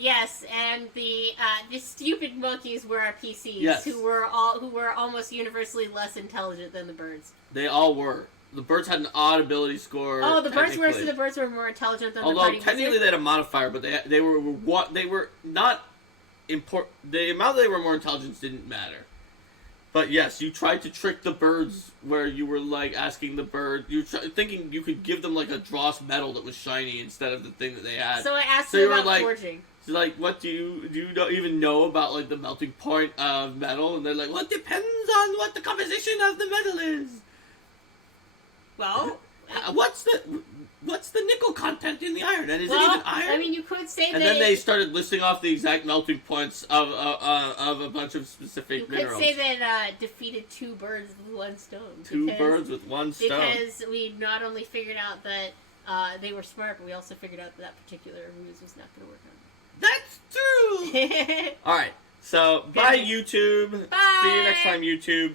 Yes, and the stupid monkeys were our PCs, yes. who were almost universally less intelligent than the birds. They all were. The birds had an odd ability score. Oh, the birds were more intelligent than the party. Although technically they had a modifier, but they were not important. The amount they were more intelligent didn't matter. But yes, you tried to trick the birds where you were asking the bird, thinking you could give them a dross medal that was shiny instead of the thing that they had. So I asked them about forging. like, what do you don't even know about, like, the melting point of metal? And they're like, well, it depends on what the composition of the metal is. Well, What's the nickel content in the iron? And is it well, even iron? I mean, you could say and then they started listing off the exact melting points of a bunch of specific minerals. You could say that defeated two birds with one stone. Two birds with one stone. Because we not only figured out that they were smart, but we also figured out that particular ruse was not going to work on them. That's true! Alright, so bye YouTube. Bye! See you next time, YouTube.